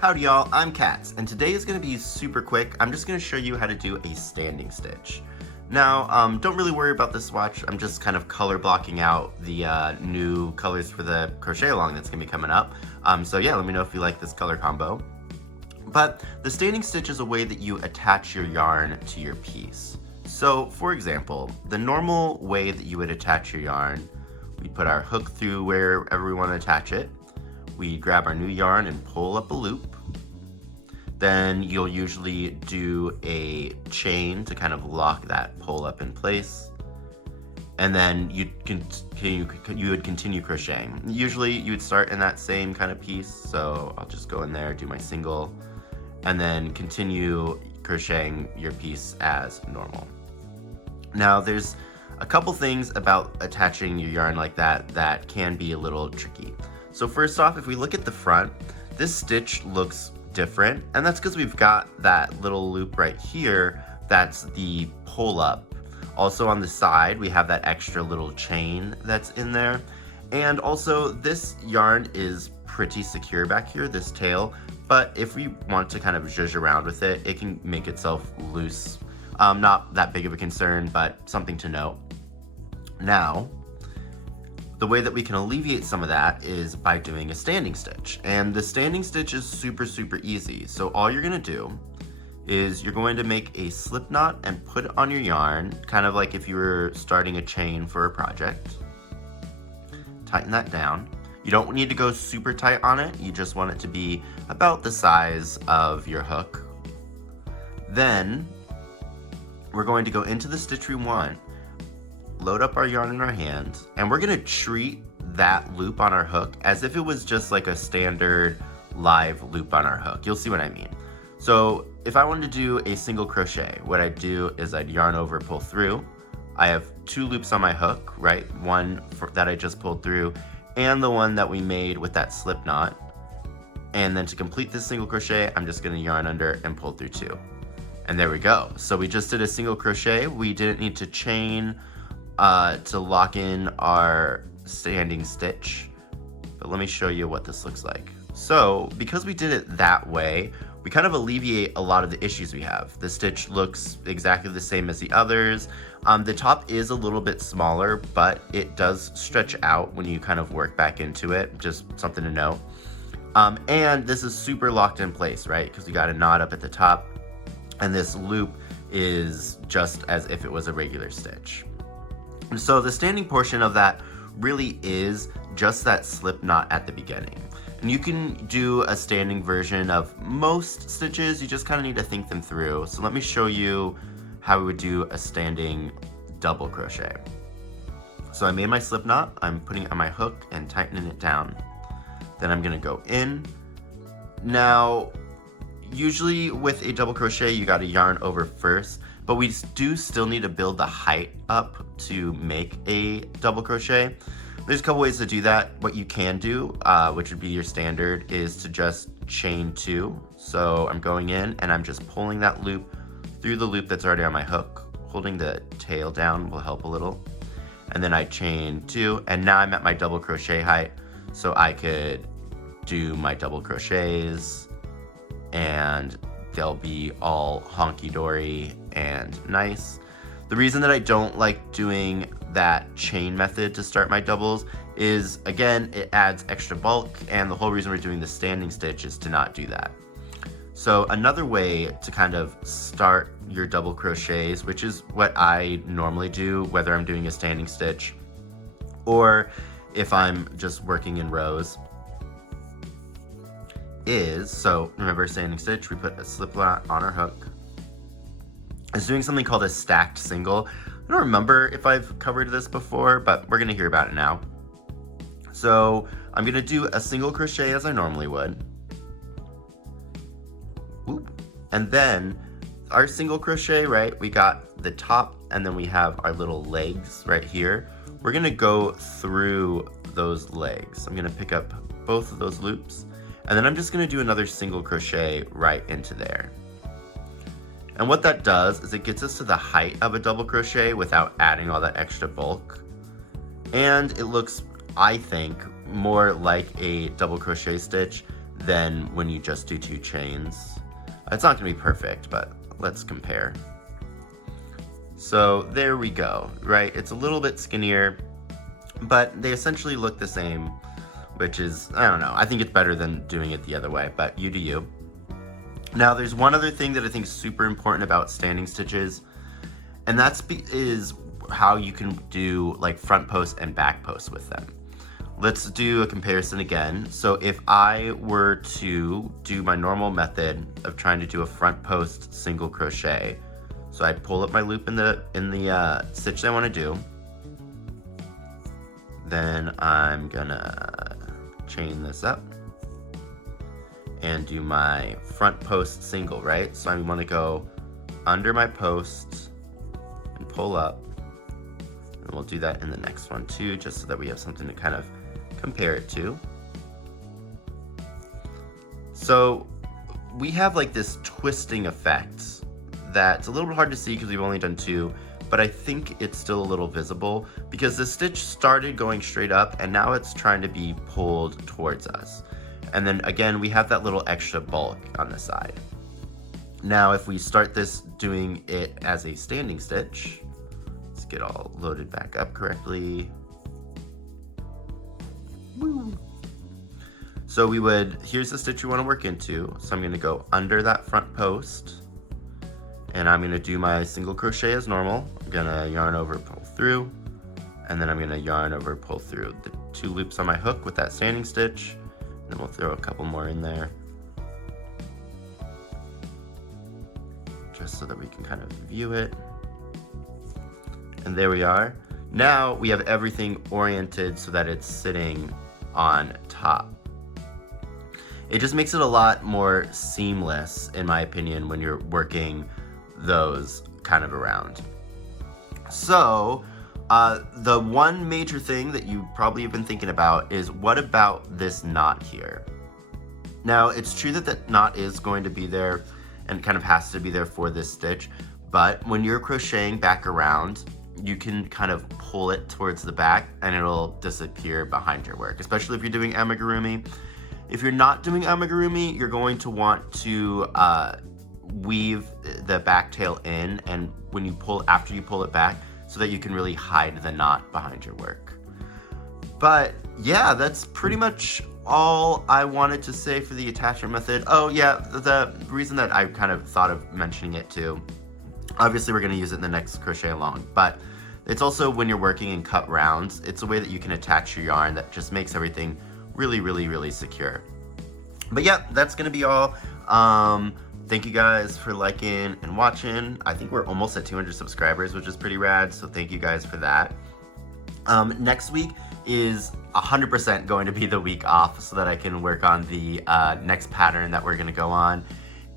Howdy y'all, I'm Katz, and today is going to be super quick. I'm just going to show you how to do a standing stitch. Now, don't really worry about this swatch. I'm just kind of color blocking out the new colors for the crochet along that's going to be coming up. So yeah, let me know if you like this color combo. But the standing stitch is a way that you attach your yarn to your piece. So for example, the normal way that you would attach your yarn, we put our hook through wherever we want to attach it. We grab our new yarn and pull up a loop. Then you'll usually do a chain to kind of lock that pull up in place. And then you would continue crocheting. Usually you would start in that same kind of piece. So I'll just go in there, do my single, and then continue crocheting your piece as normal. Now there's a couple things about attaching your yarn like that that can be a little tricky. So first off, if we look at the front, this stitch looks different, and that's because we've got that little loop right here that's the pull up. Also on the side, we have that extra little chain that's in there. And also this yarn is pretty secure back here, this tail, but if we want to kind of zhuzh around with it, it can make itself loose. Not that big of a concern, but something to note. Now, the way that we can alleviate some of that is by doing a standing stitch. And the standing stitch is super easy. So all you're gonna do is you're going to make a slip knot and put it on your yarn, kind of like if you were starting a chain for a project. Tighten that down. You don't need to go super tight on it. You just want it to be about the size of your hook. Then we're going to go into the stitch we want, load up our yarn in our hand, and we're gonna treat that loop on our hook as if it was just like a standard live loop on our hook. You'll see what I mean. So if I wanted to do a single crochet, what I'd do is I'd yarn over, pull through. I have two loops on my hook, right? One that I just pulled through, and the one that we made with that slip knot. And then to complete this single crochet, I'm just gonna yarn under and pull through two. And there we go. So we just did a single crochet. We didn't need to chain to lock in our standing stitch, but let me show you what this looks like. So because we did it that way, we kind of alleviate a lot of the issues we have. The stitch looks exactly the same as the others. The top is a little bit smaller, but it does stretch out when you kind of work back into it, just something to know. And this is super locked in place, right? Because we got a knot up at the top, and this loop is just as if it was a regular stitch. So the standing portion of that really is just that slip knot at the beginning. And you can do a standing version of most stitches, you just kind of need to think them through. So let me show you how we would do a standing double crochet. So I made my slip knot, I'm putting it on my hook and tightening it down. Then I'm gonna go in. Now, usually with a double crochet, you gotta yarn over first, but we do still need to build the height up to make a double crochet. There's a couple ways to do that. What you can do, which would be your standard, is to just chain two. So I'm going in and I'm just pulling that loop through the loop that's already on my hook. Holding the tail down will help a little. And then I chain two, and now I'm at my double crochet height, so I could do my double crochets and they'll be all honky-dory and nice. The reason that I don't like doing that chain method to start my doubles is, again, it adds extra bulk, and the whole reason we're doing the standing stitch is to not do that. So another way to kind of start your double crochets, which is what I normally do, whether I'm doing a standing stitch or if I'm just working in rows, is, so remember standing stitch, we put a slip knot on our hook. It's doing something called a stacked single. I don't remember if I've covered this before, but we're gonna hear about it now. So I'm gonna do a single crochet as I normally would. Whoop. And then our single crochet, right? We got the top and then we have our little legs right here. We're gonna go through those legs. I'm gonna pick up both of those loops, and then I'm just gonna do another single crochet right into there. And what that does is it gets us to the height of a double crochet without adding all that extra bulk. And it looks, I think, more like a double crochet stitch than when you just do 2 chains. It's not gonna be perfect, but let's compare. So there we go, right? It's a little bit skinnier, but they essentially look the same, which is, I don't know, I think it's better than doing it the other way, but you do you. Now there's one other thing that I think is super important about standing stitches, and is how you can do like front post and back post with them. Let's do a comparison again. So if I were to do my normal method of trying to do a front post single crochet, so I pull up my loop in the stitch that I want to do, then I'm gonna chain this up and do my front post single, right? So I want to go under my post and pull up, and we'll do that in the next one too, just so that we have something to kind of compare it to. So we have like this twisting effect that's a little bit hard to see because we've only done 2, but I think it's still a little visible because the stitch started going straight up and now it's trying to be pulled towards us. And then again, we have that little extra bulk on the side. Now, if we start this doing it as a standing stitch, let's get all loaded back up correctly. Woo. So here's the stitch we want to work into. So I'm going to go under that front post, and I'm going to do my single crochet as normal. I'm going to yarn over, pull through, and then I'm going to yarn over, pull through the 2 loops on my hook with that standing stitch. Then we'll throw a couple more in there, just so that we can kind of view it. And there we are. Now we have everything oriented so that it's sitting on top. It just makes it a lot more seamless, in my opinion, when you're working those kind of around. So the one major thing that you probably have been thinking about is, what about this knot here? Now, it's true that that knot is going to be there and kind of has to be there for this stitch, but when you're crocheting back around, you can kind of pull it towards the back and it'll disappear behind your work, especially if you're doing amigurumi. If you're not doing amigurumi, you're going to want to weave the back tail in, and when you after you pull it back, so that you can really hide the knot behind your work. But yeah, that's pretty much all I wanted to say for the attachment method. Oh yeah, the reason that I kind of thought of mentioning it too, obviously we're going to use it in the next crochet along, but it's also when you're working in cut rounds, it's a way that you can attach your yarn that just makes everything really, really, really secure. But yeah, that's going to be all. Thank you guys for liking and watching. I think we're almost at 200 subscribers, which is pretty rad, so thank you guys for that. Next week is 100% going to be the week off so that I can work on the next pattern that we're going to go on.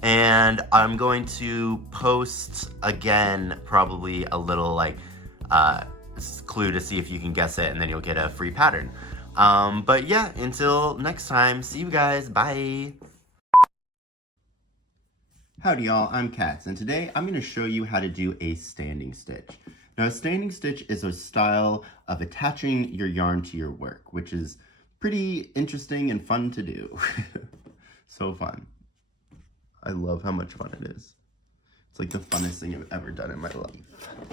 And I'm going to post again, probably a little like clue to see if you can guess it, and then you'll get a free pattern. But yeah, until next time, see you guys, bye! Howdy y'all, I'm Katz, and today I'm going to show you how to do a standing stitch. Now, a standing stitch is a style of attaching your yarn to your work, which is pretty interesting and fun to do. So fun. I love how much fun it is. It's like the funnest thing I've ever done in my life.